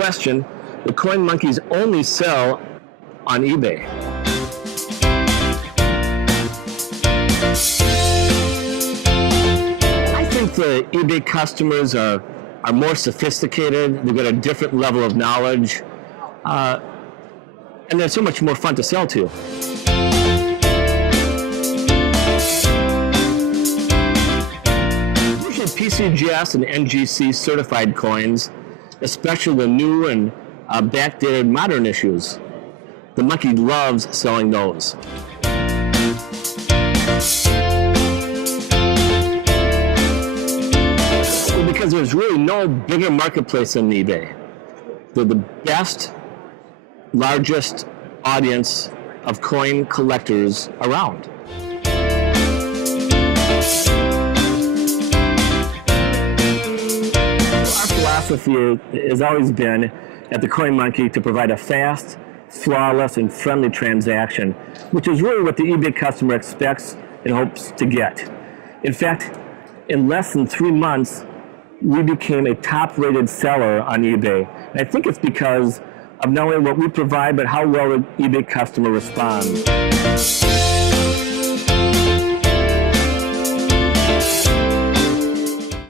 question, the coin monkeys only sell on eBay. I think the eBay customers are more sophisticated, they've got a different level of knowledge, and they're so much more fun to sell to. Usually PCGS and NGC certified coins, especially the new and backdated modern issues. The monkey loves selling those. Because there's really no bigger marketplace than eBay. They're the best, largest audience of coin collectors around. Our philosophy has always been at the Coin Monkey to provide a fast, flawless, and friendly transaction, which is really what the eBay customer expects and hopes to get. In fact, in less than 3 months, we became a top-rated seller on eBay. And I think it's because of not only what we provide, but how well the eBay customer responds.